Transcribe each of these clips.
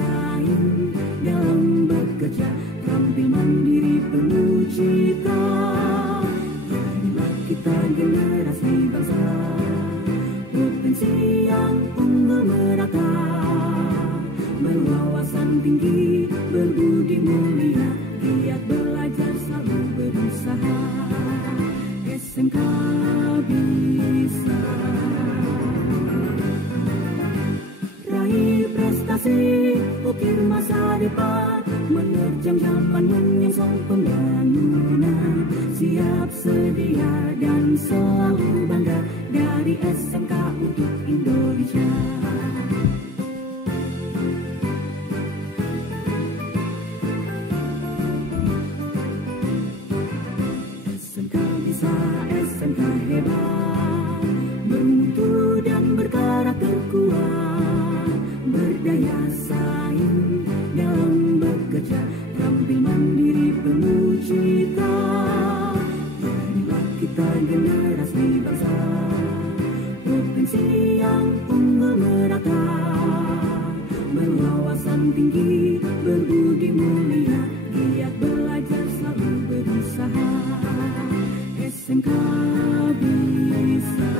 saing dalam bekerja, tampil mandiri penuh cita. Marilah kita generasi bangsa, potensi yang unggul merata, berwawasan tinggi, berbudi mulia, giat belajar selalu berusaha. SMK bisa raih prestasi, ukir masa depan, menerjang zaman menyongsong pembangunan. Siap sedia dan selalu bangga dari SMK untuk Indonesia. SMK bisa, SMK hebat, bermutu dan berkarakter kuat, berdaya saing dalam bekerja, tampil mandiri penuh cita. Marilah kita generasi bangsa, potensi yang unggul merata, berwawasan tinggi, berbudi mulia, giat belajar selalu berusaha. SMK bisa.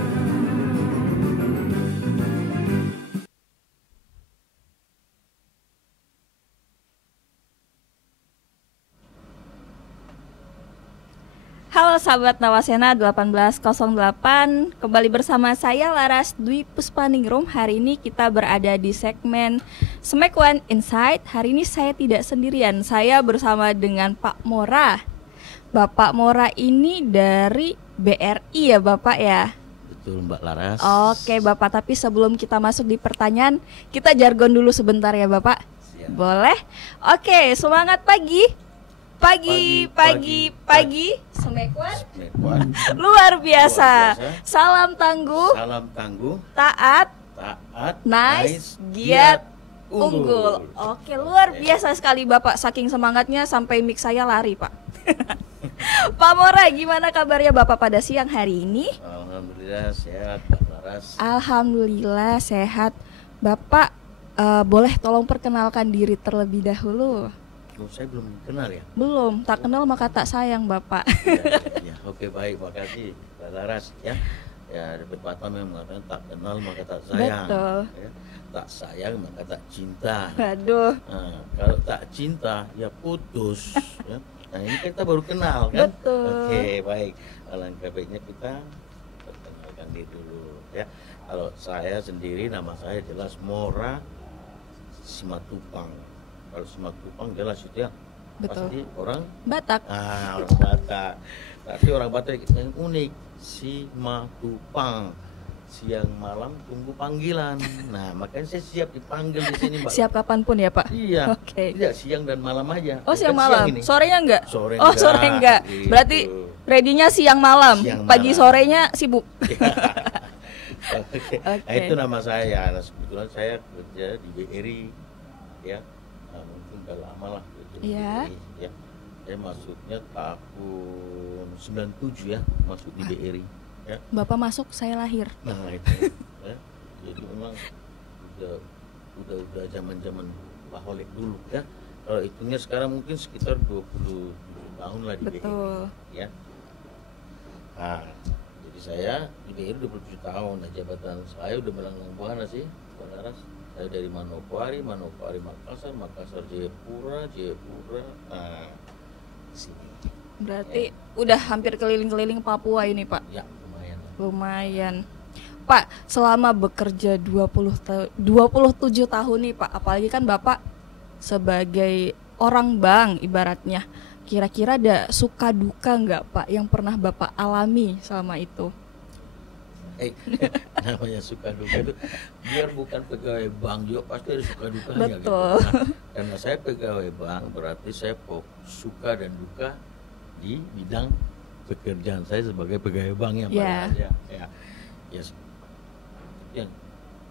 Halo sahabat Nawasena 1808, kembali bersama saya Laras Dwi Puspaningrum. Hari ini kita berada di segmen Smack One Insight. Hari ini saya tidak sendirian, saya bersama dengan Pak Mora. Bapak Mora ini dari BRI ya Bapak ya? Betul Mbak Laras. Oke Bapak, tapi sebelum kita masuk di pertanyaan, kita jargon dulu sebentar ya Bapak. Siap. Boleh? Oke, semangat pagi. Pagi. Smack One. Luar biasa. Salam tangguh. Taat. Nice. Giat. Unggul. Oke, luar biasa sekali Bapak. Saking semangatnya sampai mic saya lari Pak. Pak Mora, gimana kabarnya Bapak pada siang hari ini? Alhamdulillah sehat Mbak Laras. Alhamdulillah sehat. Bapak boleh tolong perkenalkan diri terlebih dahulu? Saya belum kenal ya? Belum, tak kenal maka tak sayang Bapak. Ya, oke baik, makasih Mbak Laras ya. Ya, ada pepatah memang mengatakan tak kenal maka tak sayang. Betul. Ya, tak sayang maka tak cinta. Aduh. Nah, kalau tak cinta ya putus. Ya. Nah ini kita baru kenal kan? Betul. Oke baik. Alangkah baiknya kita perkenalkan diri dulu ya. Kalau saya sendiri nama saya jelas Mora Simatupang. Kalau Simatupang jelas itu ya. Betul. Pasti orang Batak. orang Batak. Tapi orang Batak yang unik, Simatupang. Siang malam tunggu panggilan. Nah, makanya saya siap dipanggil di sini, Mbak. Siap kapanpun ya Pak? Iya. Oke. Tidak siang dan malam aja. Oh, siang Bukan malam. ini. Sorenya enggak? Sore Oh, enggak, sore enggak. gitu. Berarti ready-nya siang malam. Siang Pagi malam. sorenya sibuk. Oke. Nah, Oke. itu nama saya. Nah, kebetulan saya kerja di BRI ya. Nah, mungkin udah lama lah kerja di Iya. BRI ya. Saya masuknya tahun 97 ya, masuk di BRI ya. Bapak masuk, saya lahir. Nah, itu ya. Jadi memang udah zaman-zaman Pak Holek dulu ya. Kalau hitungnya sekarang mungkin sekitar 27 tahun lah di BRI Betul. ya. Nah, jadi saya di BRI 27 tahun. Nah, jabatan saya udah melanglang buana sih, Pak Laras. Saya dari Manokwari, Makassar, Jayapura. Nah, sini. Berarti udah hampir keliling-keliling Papua ini Pak. Ya, lumayan. Lumayan. Pak, selama bekerja 27 tahun nih Pak, apalagi kan Bapak sebagai orang bank ibaratnya, kira-kira ada suka duka nggak Pak yang pernah Bapak alami selama itu? Namanya suka duka itu biar bukan pegawai bank juga pasti ada suka dukanya. Betul. Gitu. Nah, karena saya pegawai bank berarti saya suka dan duka di bidang pekerjaan saya sebagai pegawai bank yang Yeah. ya yang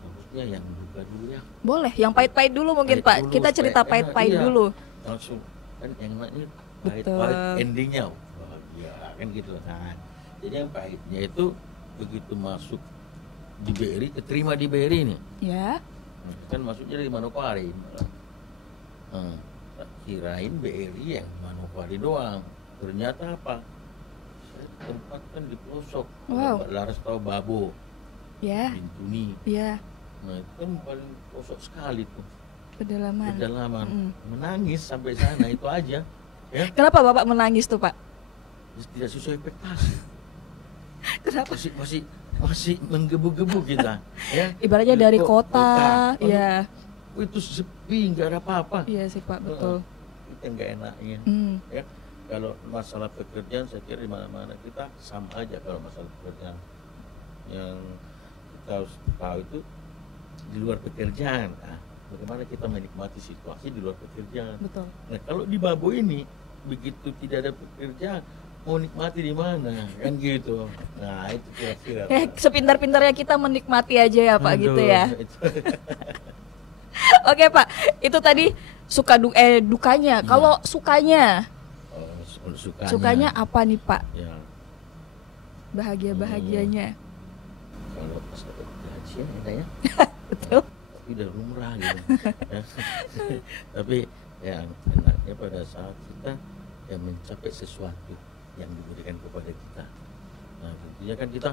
bagusnya yang duka dulu ya. Boleh, yang pahit-pahit dulu mungkin Pahit Pak. dulu, Kita cerita supaya pahit-pahit enak, iya. dulu. Langsung kan yang ini pahit Betul. endingnya bahagia kan gitu. Nah, jadi yang pahitnya itu begitu masuk di BRI, keterima di BRI nih. Ya. Kan masuknya dari Manokwari. Kirain BRI yang Manokwari doang. Ternyata apa? Saya tempatkan di pelosok. Wow. Mbak Laras tahu Babo, Ya. Bintuni. Ya. Nah itu kan paling pelosok sekali tuh. Pedalaman. Menangis sampai sana itu aja. Ya. Kenapa Bapak menangis tuh, Pak? Tidak sesuai ekspektasi. Kenapa? Masih menggebu-gebu kita. Ya. Ibaratnya dari kota. Ya. Itu sepi, nggak ada apa-apa. Iya sih Pak, betul. Itu yang nggak enaknya. Ya. Kalau masalah pekerjaan saya kira di mana-mana kita sama aja kalau masalah pekerjaan. Yang kita harus tahu itu di luar pekerjaan. Nah, bagaimana kita menikmati situasi di luar pekerjaan. Betul. Nah, kalau di Babo ini begitu tidak ada pekerjaan, mau nikmati di mana? Kan gitu. Nah, itu kira-kira. Sepintar-pintarnya kita menikmati aja ya Pak. Aduh, gitu ya. Oke Pak, itu tadi dukanya. Kalau sukanya sukanya apa nih Pak? Ya. Bahagianya. Kalau pas dapat gajian enak ya. Betul. Tapi udah lumrah gitu. Ya. Tapi yang enaknya pada saat kita yang mencapai sesuatu yang diberikan kepada kita. Nah, tentunya kan kita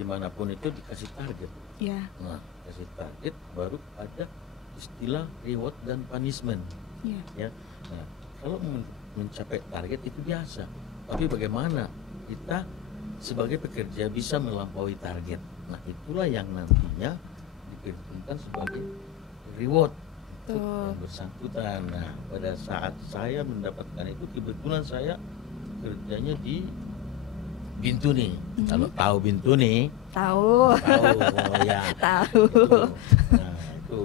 dimanapun itu dikasih target. Ya. Nah, kasih target baru ada istilah reward dan punishment. Ya. Ya. Nah, kalau mencapai target itu biasa. Tapi bagaimana kita sebagai pekerja bisa melampaui target? Nah, itulah yang nantinya diperhitungkan sebagai reward untuk yang bersangkutan. Nah, pada saat saya mendapatkan itu kebetulan saya kerjanya di Bintuni. Kalau tahu Bintuni? Tahu. Oh ya. Tahu. Itu. Nah, itu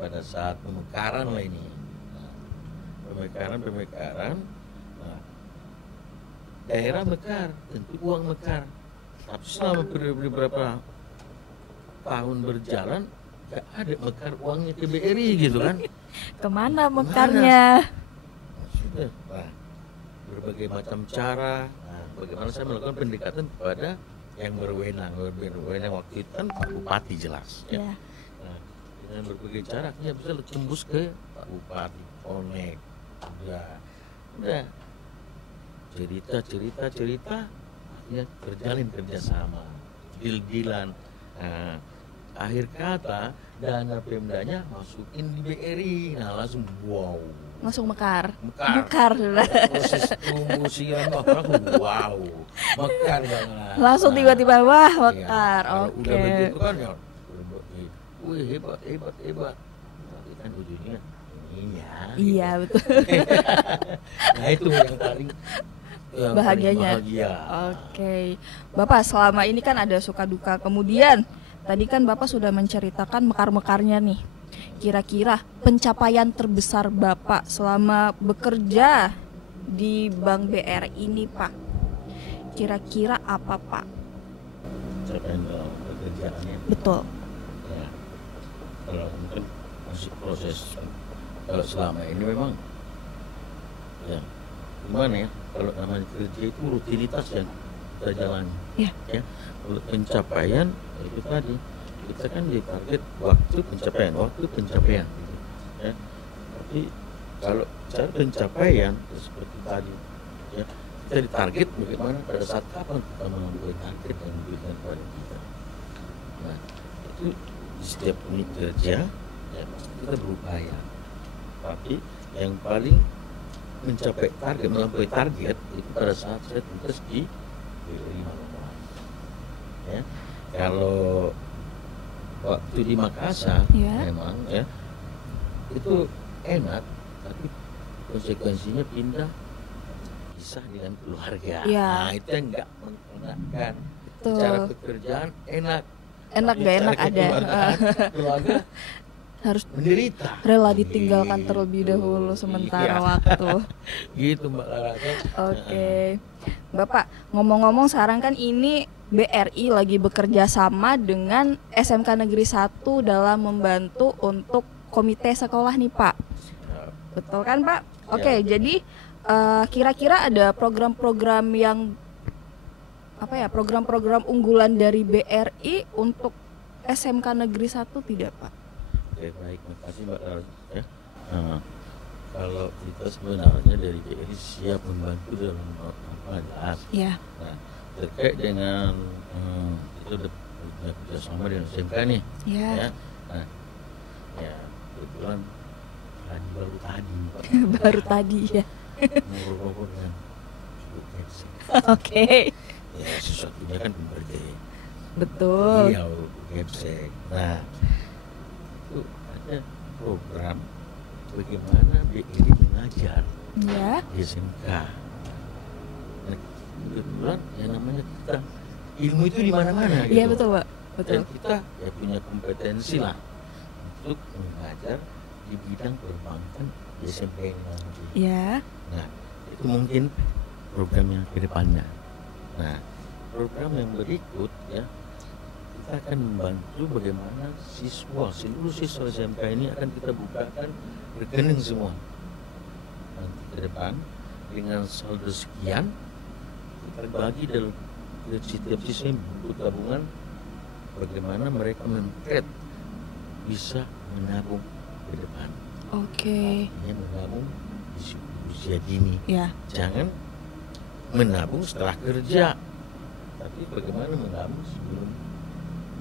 pada saat pemekaran lah ini. Nah, pemekaran. Nah, daerah mekar, tentu uang mekar. Tapi selama beberapa tahun berjalan, gak ada mekar uangnya ke BRI gitu kan? Kemana mekarnya? Sudah, nah, berbagai macam cara. Nah, bagaimana saya melakukan pendekatan kepada yang berwenang waktu itu kan Pak Bupati jelas. Ya. Nah, dengan berbagai cara akhirnya bisa tembus ke Pak Bupati, Konek, udah cerita, akhirnya berjalin kerjasama, deal-dealan. Nah, akhir kata dana Pemdanya masukin di BRI, nah langsung wow. Langsung mekar. Proses pengungsian wow, mekar banget. Langsung tiba-tiba wah mekar. Ya, Oke. Udah begitu kan ya, wih hebat. Tapi kan ujungnya ininya. Iya gitu. betul. Nah itu yang paling bahagianya. Bahagia. Oke. Bapak selama ini kan ada suka duka. Kemudian tadi kan Bapak sudah menceritakan mekar-mekarnya nih. Kira-kira pencapaian terbesar Bapak selama bekerja di Bank BRI ini Pak, kira-kira apa Pak? Pencapaian dalam pekerjaannya. Betul. Ya, kalau mungkin masih proses selama ini memang ya gimana ya, kalau namanya kerja itu rutinitas yang kita jalani. Ya. Ya, kalau pencapaian itu tadi kita kan di target waktu pencapaian gitu. Ya. Tapi kalau cara pencapaian ya seperti tadi ya, kita ditarget bagaimana pada saat kapan kita melampaui target yang diberikan kepada kita. Nah, itu di setiap unit kerja ya pasti kita berupaya. Tapi yang paling mencapai target, melampaui target itu pada saat saya tugas di BRI Manokwari. Ya, kalau waktu di Makassar memang ya itu enak, tapi konsekuensinya pindah pisah dengan keluarga. Ya. Nah itu yang nggak mengenakan. Betul. Secara pekerjaan enak gak enak ada. Keluarga harus menderita. Rela ditinggalkan terlebih dahulu sementara waktu. Gitu Mbak Lara. Oke. Bapak, ngomong-ngomong sekarang kan ini BRI lagi bekerja sama dengan SMK Negeri 1 dalam membantu untuk komite sekolah nih Pak. Betul kan Pak? Oke, jadi kira-kira ada program-program yang program-program unggulan dari BRI untuk SMK Negeri 1 tidak Pak? Oke, baik, terima kasih Mbak Lara. Ya. Nah, kalau kita sebenarnya dari BRI siap membantu dalam apa jelas. Iya. Nah, terkait dengan kita udah kerjasama dengan SMK nih. Iya. Ya. Nah, ya kebetulan baru tadi Pak. Baru tadi ya. Ngobrol dengan Bu Kepsek. Oke. Ya sesuatunya kan berarti. Betul. Iya Bu Kepsek. Nah, itu ada program bagaimana BRI mengajar Ya. di SMK. Nah, kebetulan yang namanya kita ilmu itu di mana-mana gitu. Iya betul Pak. Betul. Dan kita ya punya kompetensi lah untuk mengajar di bidang perbankan di SMK ini nanti. Ya. Nah, itu mungkin programnya ke depannya. Nah, program yang berikut ya, kita akan membantu bagaimana seluruh siswa SMK ini akan kita bukakan rekening semua. Nanti ke depan dengan saldo sekian kita bagi dalam setiap siswa yang butuh tabungan, bagaimana mereka bisa menabung ke depan. Oke. Artinya menabung di usia dini. Ya. Jangan menabung setelah kerja, tapi bagaimana menabung sebelum.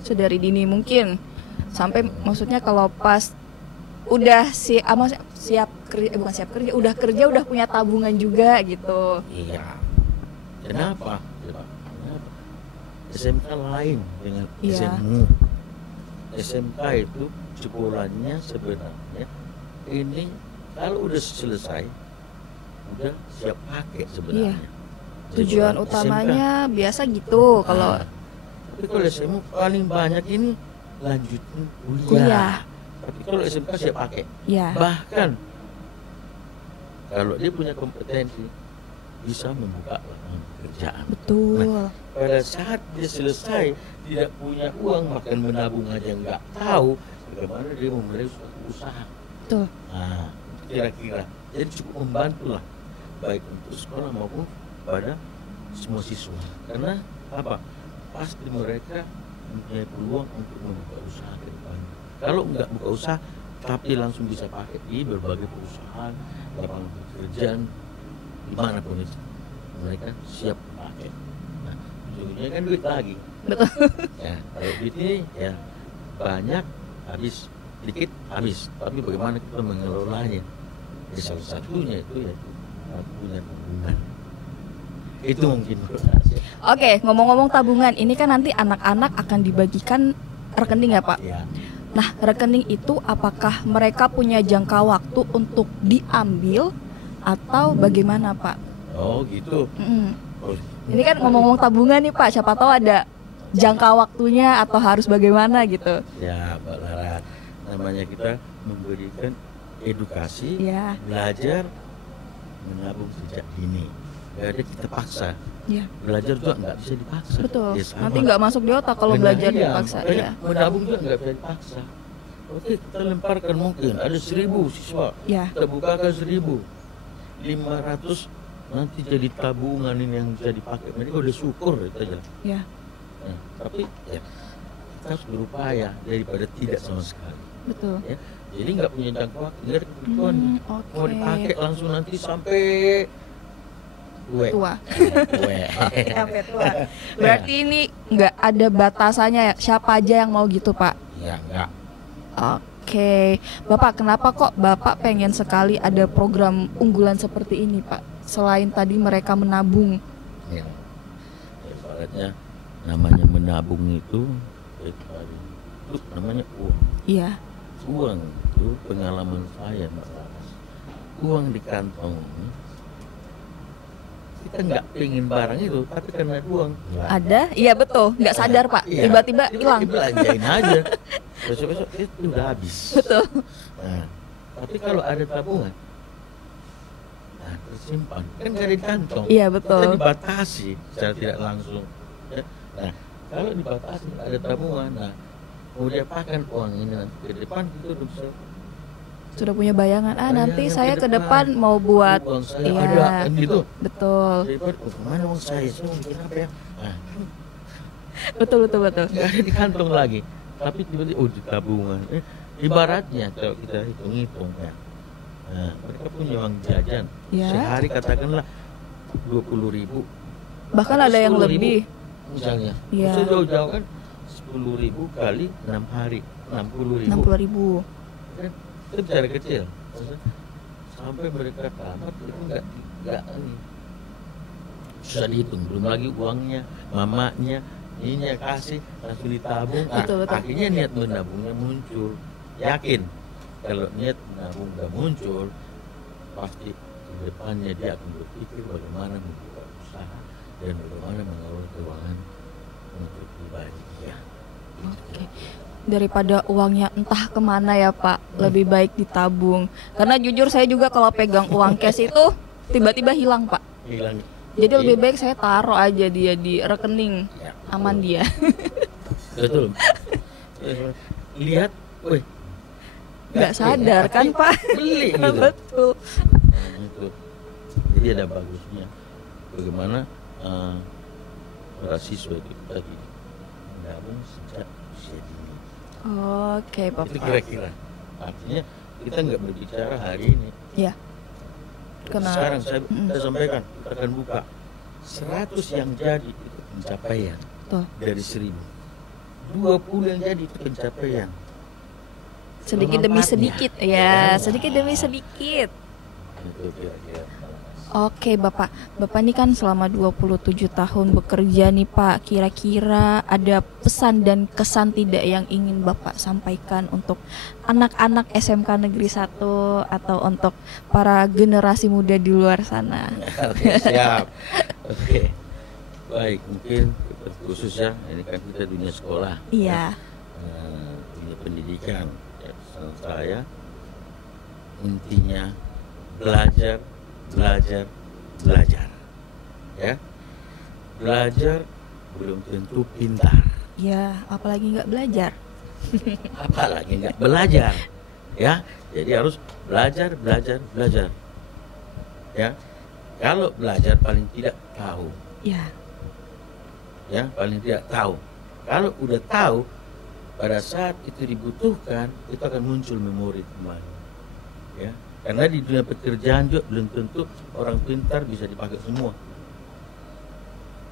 Sedari dini mungkin sampai maksudnya kalau pas udah siap kerja, bukan siap kerja, udah kerja udah punya tabungan juga gitu. Iya. Kenapa? SMK lain dengan Iya. SMU. SMK itu sekolahnya sebenarnya ini kalau udah selesai udah siap pakai sebenarnya. Tujuan Sekolah utamanya biasa gitu SMK. kalau Tapi kalau SMU paling banyak ini lanjutin kuliah. Kuliah. Tapi kalau SMK siap pakai. ya. Bahkan kalau dia punya kompetensi bisa membuka lapangan pekerjaan. Betul. Pada saat dia selesai tidak punya uang, makan menabung aja nggak tahu bagaimana dia memulai suatu usaha. Betul. Nah, kira-kira jadi cukup membantu lah baik untuk sekolah maupun pada semua siswa. Karena apa? Pasti mereka mempunyai peluang untuk membuka usaha ke depan. Kalau nggak buka usaha, tapi langsung bisa pakai di berbagai perusahaan, lapangan pekerjaan, dimanapun itu mereka siap pakai. Nah, ujungnya kan duit lagi. Betul. Ya, kalau duit ini ya banyak habis, dikit habis. Tapi bagaimana kita mengelolanya? Ya, salah satunya itu ya punya tabungan. Itu mungkin. Oke, ngomong-ngomong tabungan, ini kan nanti anak-anak akan dibagikan rekening ya Pak? Ya. Nah, rekening itu apakah mereka punya jangka waktu untuk diambil atau bagaimana Pak? Oh gitu. Oh, Ini kan ngomong-ngomong tabungan nih Pak, siapa tahu ada jangka waktunya atau harus bagaimana gitu? ya Mbak Lara, namanya kita memberikan edukasi, Ya. belajar menabung sejak dini. Gak ada kita paksa. Ya. Belajar juga nggak bisa dipaksa. Betul. Ya, sama. Nanti nggak masuk di otak kalau Benar, belajar iya. dipaksa. Makanya Ya. menabung juga nggak bisa dipaksa. Oke, kita lemparkan mungkin ada 1.000 siswa. Ya. Kita bukakan 1.500 nanti jadi tabungan ini yang bisa dipakai. Mereka udah syukur itu aja. Ya. Nah, tapi ya kita harus berupaya daripada tidak sama sekali. Betul. Ya. Jadi nggak punya jangka waktu, nggak ada kebutuhan. Oke. Mau dipakai langsung nanti sampai Tua. Gue. Sampai tua. Berarti ini nggak ada batasannya ya? Siapa aja yang mau gitu Pak? Ya enggak. Oke, Bapak kenapa kok Bapak pengen sekali ada program unggulan seperti ini Pak? Selain tadi mereka menabung. Ya. Ibaratnya namanya menabung itu namanya uang. Iya. Uang itu pengalaman saya Mbak Laras. Uang di kantong kita nggak pengen barang itu, tapi karena uang Ada? Iya betul. Nggak sadar Pak. Iya. Tiba-tiba hilang. Dibelanjain aja. Besok-besok itu udah habis. Betul. Nah, tapi kalau ada tabungan, nah tersimpan, kan nggak ada di kantong. Iya, betul. Kita dibatasi secara tidak langsung. Ya. Nah, kalau dibatasi ada tabungan, nah mau diapakan uang ini nanti ke depan itu udah bisa. Sudah punya bayangan. Nanti Bayangan saya ke ke depan. depan mau buat. Uang saya Iya. ada, kan gitu. Betul. Daripada mana uang saya mau bikin apa ya? Nah, Betul betul betul. nggak ada di kantong lagi. Tapi tiba-tiba di tabungan. Ibaratnya kalau kita hitung-hitung ya, Nah, mereka punya uang jajan. Ya. Sehari katakanlah 20.000. Bahkan ada yang 10.000 lebih. misalnya. Ya. Maksudnya jauh-jauh kan 10.000 kali 6 hari 60.000. 60.000. Kan itu bicara kecil. Maksudnya, sampai mereka tamat itu nggak ini. Susah dihitung, belum lagi uangnya, mamanya, ininya kasih, langsung ditabung. Betul. Akhirnya niat menabungnya muncul. Yakin kalau niat menabung nggak muncul, pasti ke depannya dia akan berpikir bagaimana membuka usaha dan bagaimana mengelola keuangan untuk pribadi ya. Oke. Daripada uangnya entah kemana ya Pak, lebih baik ditabung. Karena jujur saya juga kalau pegang uang cash itu tiba-tiba hilang Pak. Hilang. Jadi lebih baik saya taruh aja dia di rekening, Ya, aman dia. betul. Lihat, wih, Nggak sadar kan Pak? beli gitu. Betul. Nah, itu. Jadi ada bagusnya bagaimana para siswa itu tadi menabung sejak usia dini. Oke Itu Bapak. kira-kira. Artinya kita nggak berbicara hari ini. Ya. Kena- Sekarang saya sampaikan, kita akan buka 100 yang jadi itu pencapaian Tuh. dari 1000. 20 yang jadi itu pencapaian. Sedikit demi Manfaatnya. sedikit ya, sedikit demi sedikit. Itu kira-kira. Oke Bapak, Bapak ini kan selama 27 tahun bekerja nih Pak. Kira-kira ada pesan dan kesan tidak yang ingin Bapak sampaikan untuk anak-anak SMK Negeri 1 atau untuk para generasi muda di luar sana? Oke, siap. Oke. Baik, mungkin khusus ya, ini kan kita dunia sekolah. Iya. Dunia pendidikan. Ya, pesan saya intinya belajar. Ya. Belajar belum tentu pintar. Ya, apalagi nggak belajar. Apalagi nggak belajar. Ya. Jadi harus belajar. Ya. Kalau belajar paling tidak tahu. Ya. Ya, paling tidak tahu. Kalau udah tahu, pada saat itu dibutuhkan, itu akan muncul memori kembali. Ya, karena di dunia pekerjaan juga belum tentu orang pintar bisa dipakai semua.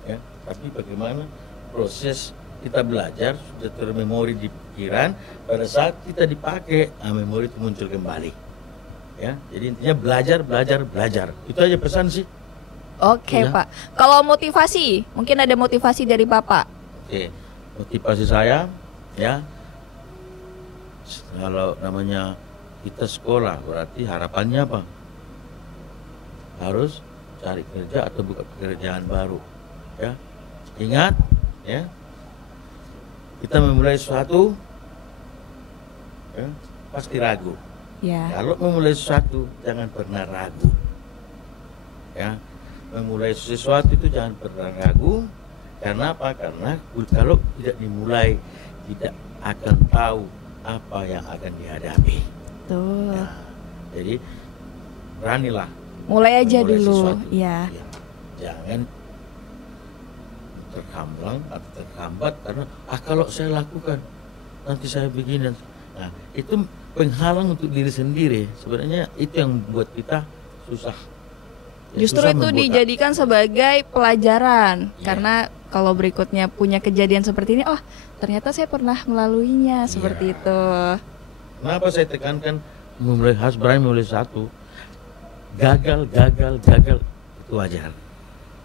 Ya, tapi bagaimana proses kita belajar sudah termemori di pikiran, pada saat kita dipakai, memori itu muncul kembali. Ya, jadi intinya belajar. Itu aja pesan sih. Oke Ya. Pak, kalau motivasi, mungkin ada motivasi dari Bapak. Oke, motivasi saya ya, kalau namanya kita sekolah berarti harapannya apa? Harus cari kerja atau buka pekerjaan baru. Ya, ingat ya, kita memulai sesuatu ya, pasti ragu. Ya. Kalau memulai sesuatu jangan pernah ragu. Ya, memulai sesuatu itu jangan pernah ragu. Karena apa? Karena kalau tidak dimulai, tidak akan tahu apa yang akan dihadapi. Tuh. Ya, jadi beranilah. Mulai aja memulai dulu, sesuatu. ya. Ya, jangan terhambat atau terhambat karena kalau saya lakukan nanti saya begini. Nah, itu penghalang untuk diri sendiri. Sebenarnya itu yang membuat kita susah. Ya, Justru susah itu membuat- dijadikan sebagai pelajaran. Iya. Karena kalau berikutnya punya kejadian seperti ini, oh ternyata saya pernah melaluinya seperti Iya. itu. Kenapa saya tekankan harus berani memulai satu. Gagal itu wajar.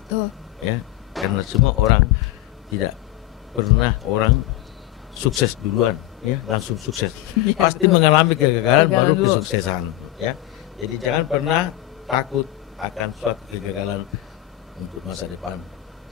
Tuh. Ya, karena semua orang tidak pernah orang sukses duluan, ya langsung sukses. Ya, Pasti betul. mengalami kegagalan Kegagalan baru dulu. kesuksesan, ya. Jadi jangan pernah takut akan suatu kegagalan untuk masa depan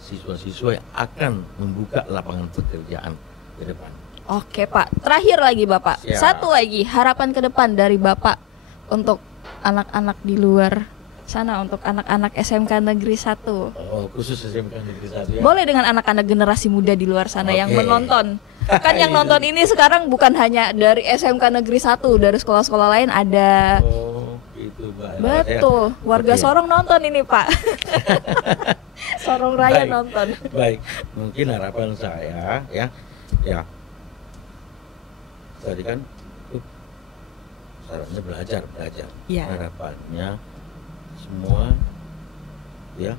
siswa-siswa yang akan membuka lapangan pekerjaan ke depan. Oke Pak, terakhir lagi Bapak. Siap. Satu lagi harapan ke depan dari Bapak untuk anak-anak di luar sana, untuk anak-anak SMK Negeri 1. Oh, khusus SMK Negeri 1 ya. Boleh dengan anak-anak generasi muda di luar sana yang Oke. menonton. Kan yang nonton ini sekarang bukan hanya dari SMK Negeri 1, dari sekolah-sekolah lain ada. Oh, itu Mbak. Betul, warga Oke. Sorong nonton ini Pak. Sorong Raya Baik. nonton. Baik, mungkin harapan saya ya tadi kan syaratnya belajar. Ya. Harapannya semua ya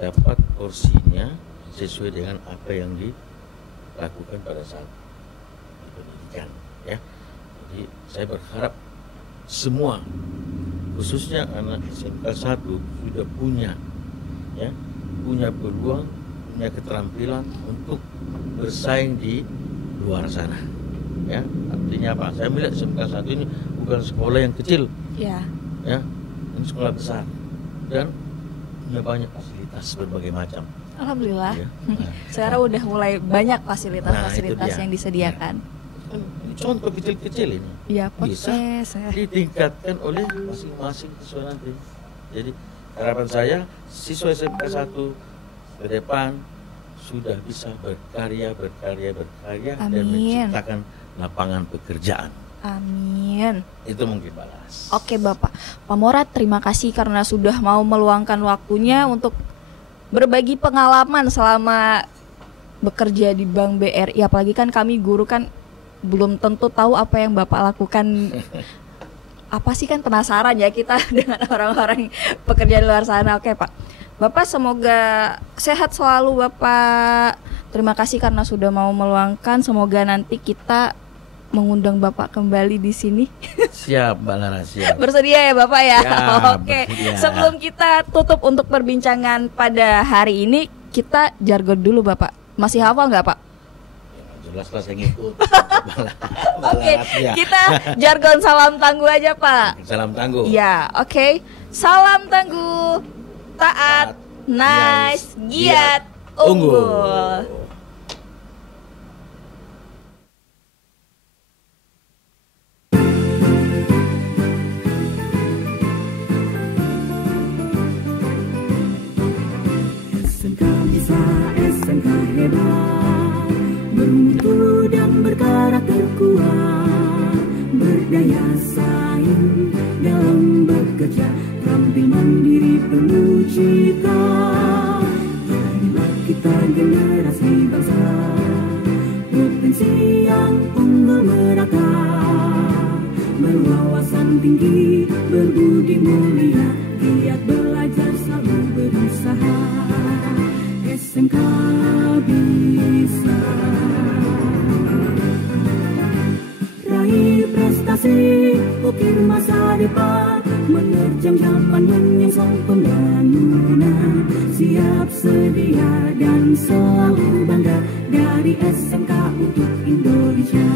dapat porsinya sesuai dengan apa yang dilakukan pada saat pendidikan ya. Jadi saya berharap semua khususnya anak SMK 1 sudah punya peluang, punya keterampilan untuk bersaing di luar sana ya. Artinya apa? Saya melihat SMK 1 ini bukan sekolah yang kecil ya, ini sekolah besar dan punya banyak fasilitas berbagai macam. Alhamdulillah Ya. sekarang udah mulai banyak fasilitas-fasilitas yang disediakan. Ini contoh kecil-kecil ini Ya, bisa ditingkatkan oleh masing-masing siswa nanti. Jadi harapan saya siswa SMK 1 ke depan sudah bisa berkarya dan menciptakan lapangan pekerjaan. Amin. Itu mungkin balas. Oke Bapak Morat, terima kasih karena sudah mau meluangkan waktunya untuk berbagi pengalaman selama bekerja di Bank BRI. Apalagi kan kami guru kan belum tentu tahu apa yang Bapak lakukan. Apa sih, kan penasaran ya kita dengan orang-orang pekerja di luar sana. Oke Pak, Bapak semoga sehat selalu Bapak. Terima kasih karena sudah mau meluangkan. Semoga nanti kita mengundang Bapak kembali di sini. Siap Mbak Lara, siap. Bersedia ya Bapak ya? Oke. Bersedia. Sebelum kita tutup untuk perbincangan pada hari ini, kita jargon dulu Bapak. Masih hafal nggak Pak? Jelas lah saya ngikut. Oke, kita jargon salam tangguh aja Pak. Salam tangguh. Ya, oke. Salam tangguh, taat, nice, giat, unggul. SMK bisa, SMK hebat, bermutu dan berkarakter kuat, berdaya saing dalam bekerja, tampil mandiri penuh cita. Jadilah kita generasi bangsa, potensi yang unggul merata, berwawasan tinggi, berbudi mulia, giat belajar selalu berusaha. SMK bisa raih prestasi, ukir masa depan, menerjang zaman menyongsong pembangunan, siap sedia dan selalu bangga dari SMK untuk Indonesia.